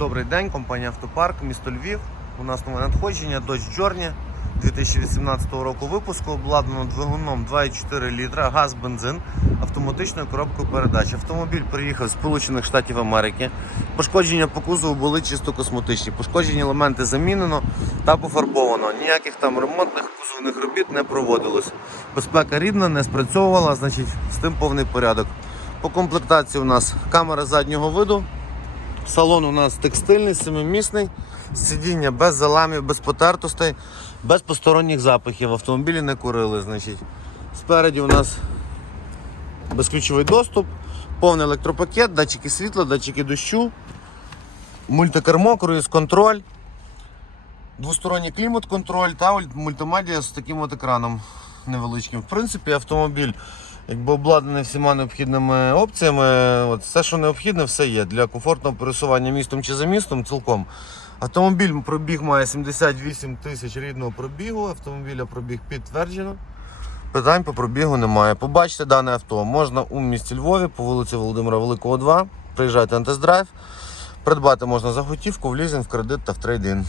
Добрий день, компанія Автопарк, місто Львів. У нас нове надходження Dodge Journey 2018 року випуску, обладнано двигуном 2,4 літра, газ, бензин, автоматичною коробкою передач. Автомобіль приїхав з Сполучених Штатів Америки. Пошкодження по кузову були чисто косметичні. Пошкоджені елементи замінено та пофарбовано. Ніяких там ремонтних кузовних робіт не проводилось. Безпека рідна, не спрацьовувала, значить з тим повний порядок. По комплектації у нас камера заднього виду. Салон у нас текстильний, семимісний, сидіння без заламів, без потертостей, без посторонніх запахів. Автомобілі не курили. Значить. Спереді у нас безключовий доступ, повний електропакет, датчики світла, датчики дощу, мультикермо, круїз-контроль, двосторонній клімат-контроль та мультимедіа з таким от екраном невеличким. В принципі, автомобіль якби обладнаний всіма необхідними опціями. От, все, що необхідне, все є для комфортного пересування містом чи за містом цілком. Автомобіль пробіг має 78 тисяч рідного пробігу, автомобіля пробіг підтверджено. Питань по пробігу немає. Побачите дане авто можна у місті Львові по вулиці Володимира Великого, 2. Приїжджайте на тест-драйв. Придбати можна за готівку, в лізинг, в кредит та в трейдин.